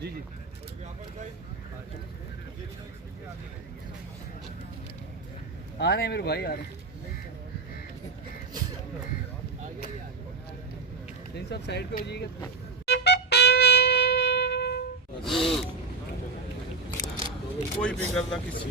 जी जी आ रहे हैं मेरे भाई, आ रहे हैं। इन सब साइड पे हो जाइएगा। कोई भी गलत किसी